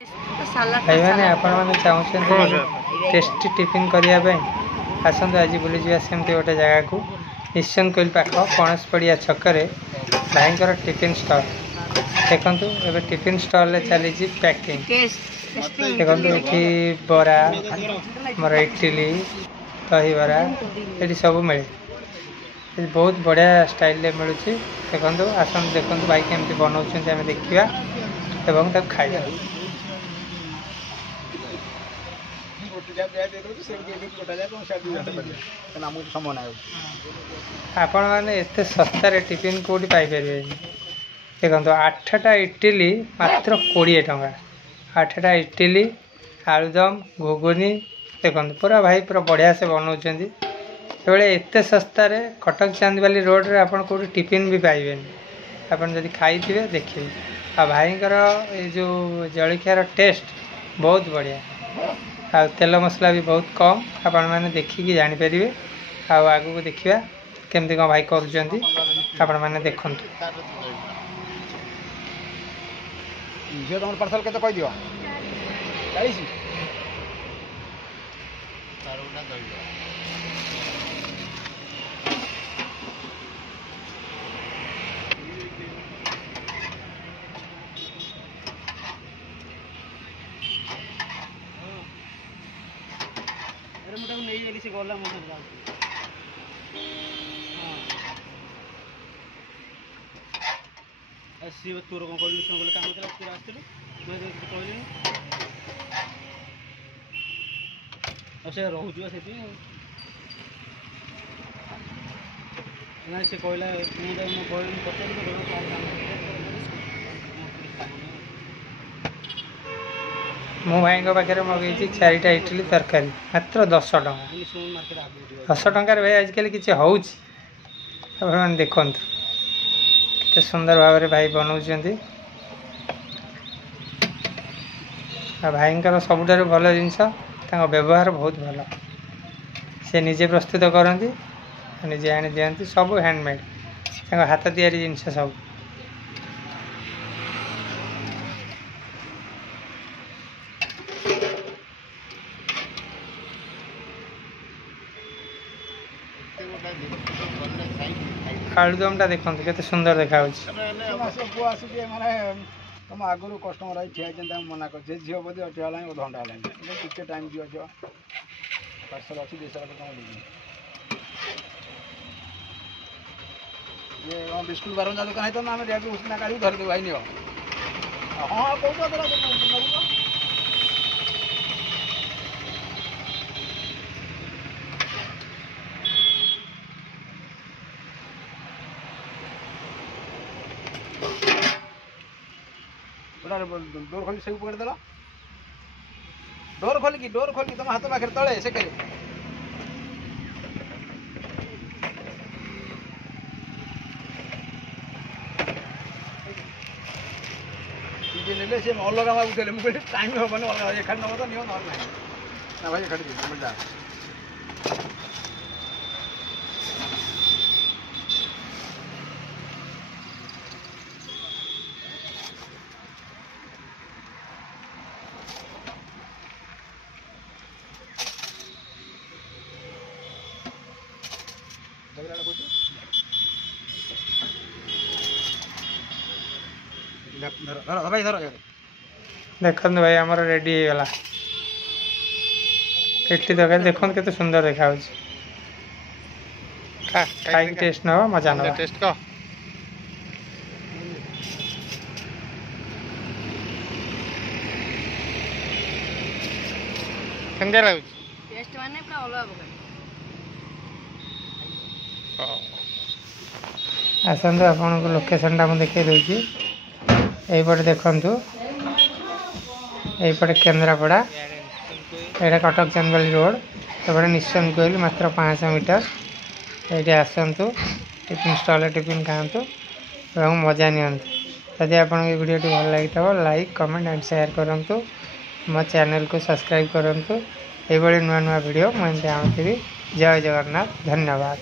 भाई मैंने आपण चाहते टेस्टी टिफिन करने आसतु आज बुली जा सेमती गोटे जगह को निश्चंद कोइल पाख पणस पड़िया छकरे भाईंकर टिफिन स्टॉल देखु ए टिफिन स्टॉल चली पैकिंग देखो ये बरा मोर इडली दहीबरा ये सब मिले बहुत बढ़िया स्टाइल मिलूँ देखो आसतु देखो भाई केमती बनाऊँ आम देखा एवं तक खाइबा आपण मैंने एत सस्तार टिफिन कौटी पाइपर देखो 8टा इडली मात्र 20 टंका 8टा इडली आलुदम घुगुनी देखो पूरा भाई पूरा बढ़िया से बनाऊँ एत सस्तार कटक चांदबाली रोड रे आपन कौटी टिफिन भी पाइबे आपन जदि खाई थे देखिए आ भाईंकर ये जो जलखियार टेस्ट बहुत बढ़िया आ तेल मसला भी बहुत कम आपण मैंने देखिकी जानीपर आगू को देखा केमती कौन भाई कर मैंने देखु तुम पार्सल के कह दियो 40 नहीं गली से गला सी तोर कौन कहलु काम तोर आसलु कहली से रोजुआ से ना से कहला मो भाई पाखे मगेगी 4टा इडली तरकारी मात्र 10 टଙ୍କା 10 टंकार भाई आजकल किसी हो देखु के सुंदर भाव में भाई बनाऊँ भाईंकर सबुठ भल जिनस व्यवहार बहुत भल से निजे प्रस्तुत करती निजे आनी दिखती सब हैंडमेड हाथ तैयारी जिनस सब आलुदम टा देखते केते सुंदर देखा तुम आगुरी कस्टमर आई ठिया मना कर झील बोधी अटला घंटा है टाइम दिव पार्सल अच्छी देश ये बिस्कुट 12 दुकान है तो आम उठना काढ़ी धरदे भाई नियो हाँ कौन डोर खोल से पकड़ देला डोर खोल की तुम हाथ पाखे तले से कह ने से अलग मागुले मुझे टाइम हम अलग एखादी नब तो नियो ना भाई एखादी जा देखते भाई आमर रेडी होगा इडली तरकारी देखते केते सुंदर देखा खाई टेस्ट ना मजा ना टेस्ट को केमते लागु टेस्ट माने पूरा अलग आसतु आपन को लोकेशन टा देखा दूसरी यहीपटे देखु यहीपटे केन्द्रापड़ा यहाँ कटक चांदबाली रोड एपटे निश्चंद कोइल मात्र 500 मीटर ये आसतु टिफिन स्टॉल टिफिन खातु और मजा नियंतु जदि आपको ये वीडियो भल लगी था लाइक कमेंट एंड शेयर करूँ मो चैनल को सब्सक्राइब करूँ ये नुआ नुआ वीडियो मुझे आउथी जय जगन्नाथ धन्यवाद।